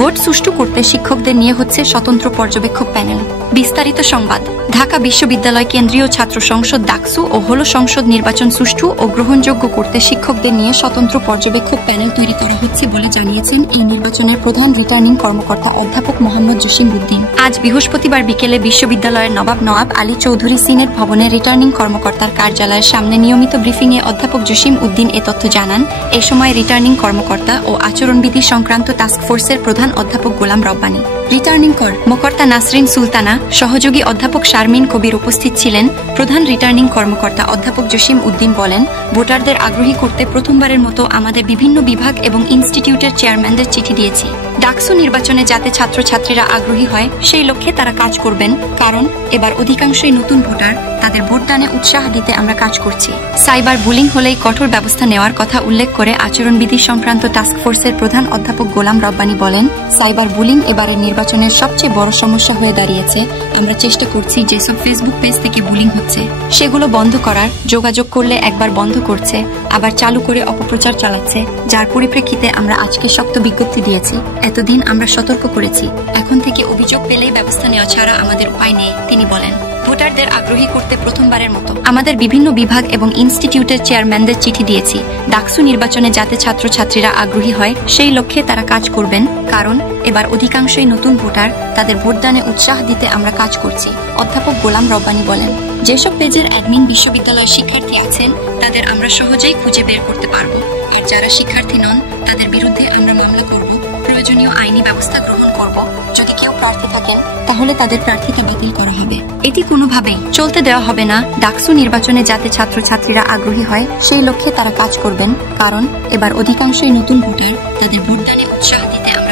Vote সুষ্ঠু করতে শিক্ষকদের নিয়ে হচ্ছে স্বতন্ত্র পর্যবেক্ষক প্যানেল। বিস্তারিত সংবাদ। ঢাকা বিশ্ববিদ্যালয় কেন্দ্রীয় ছাত্র সংসদ ডাকসু ও হল সংসদ নির্বাচন সুষ্ঠু ও গ্রহণযোগ্য করতে শিক্ষকদের নিয়ে স্বতন্ত্র পর্যবেক্ষক প্যানেল তৈরি করা হচ্ছে বলে জানিয়েছেন এই নির্বাচনের প্রধান রিটার্নিং কর্মকর্তা অধ্যাপক মোহাম্মদ জসিম উদ্দিন। আজ বৃহস্পতিবার বিকেলে বিশ্ববিদ্যালয়ের নওয়াব আলী চৌধুরী সিনেট ভবনে রিটার্নিং কর্মকর্তার কার্যালয়ের সামনে নিয়মিত ব্রিফিংয়ে অধ্যাপক জসিম উদ্দিন এ তথ্য জানান। এ সময় রিটার্নিং কর্মকর্তা ও আচরণবিধি সংক্রান্ত টাস্কফোর্সের প্রধান অধ্যাপক গোলাম রব্বানী, রিটার্নিং কর্মকর্তা নাসরিন সুলতানা, সহযোগী অধ্যাপক শারমিন কবির উপস্থিত ছিলেন। প্রধান রিটার্নিং কর্মকর্তা অধ্যাপক জসিম উদ্দিন বলেন, ভোটারদের আগ্রহী করতে প্রথমবারের মতো আমাদের বিভিন্ন বিভাগ এবং ইনস্টিটিউটের চেয়ারম্যানদের চিঠি দিয়েছি। ডাকসু নির্বাচনে যাতে ছাত্রছাত্রীরা আগ্রহী হয় সেই লক্ষ্যে তারা কাজ করবেন, কারণ এবার অধিকাংশই নতুন ভোটার, তাদের ভোটদানে উৎসাহ দিতে আমরা কাজ করছি। সাইবার বুলিং হলেই কঠোর ব্যবস্থা নেওয়ার কথা উল্লেখ করে আচরণবিধি সংক্রান্ত টাস্কফোর্সের প্রধান অধ্যাপক গোলাম রব্বানী বলেন, সাইবার বুলিং এবারের নির্বাচনের সবচেয়ে বড় সমস্যা হয়ে দাঁড়িয়েছে। আমরা চেষ্টা করছি যেসব ফেসবুক পেজ থেকে বুলিং হচ্ছে সেগুলো বন্ধ করার, যোগাযোগ করলে একবার বন্ধ করছে, আবার চালু করে অপপ্রচার চালাচ্ছে, যার পরিপ্রেক্ষিতে আমরা আজকে শক্ত বিজ্ঞপ্তি দিয়েছি। এতদিন আমরা সতর্ক করেছি, এখন থেকে অভিযোগ পেলেই ব্যবস্থা নেওয়া ছাড়া আমাদের উপায় নেই, তিনি বলেন। ভোটারদের আগ্রহী করতে প্রথমবারের মতো আমাদের বিভিন্ন বিভাগ এবং ইনস্টিটিউটের চেয়ারম্যানদের চিঠি দিয়েছি। ডাকসু নির্বাচনে যাতে ছাত্রছাত্রীরা আগ্রহী হয় সেই লক্ষ্যে তারা কাজ করবেন, কারণ এবার অধিকাংশই নতুন ভোটার, তাদের ভোটদানে উৎসাহ দিতে আমরা কাজ করছি, অধ্যাপক গোলাম রব্বানী বলেন। যেসব পেজের অ্যাডমিন বিশ্ববিদ্যালয়ের শিক্ষার্থী আছেন তাদের আমরা সহজেই খুঁজে বের করতে পারব, আর যারা শিক্ষার্থী নন তাদের বিরুদ্ধে আমরা মামলা করব, প্রয়োজনীয় আইনি ব্যবস্থা গ্রহণ করব। যদি কেউ প্রার্থী থাকেন তাহলে তাদের প্রার্থিতা বাতিল করা হবে। এটি কোনোভাবেই চলতে দেওয়া হবে না। ডাকসু নির্বাচনে যাতে ছাত্রছাত্রীরা আগ্রহী হয় সেই লক্ষ্যে তারা কাজ করবেন, কারণ এবার অধিকাংশই নতুন ভোটার, তাদের ভোটদানে উৎসাহ দিতে আমরা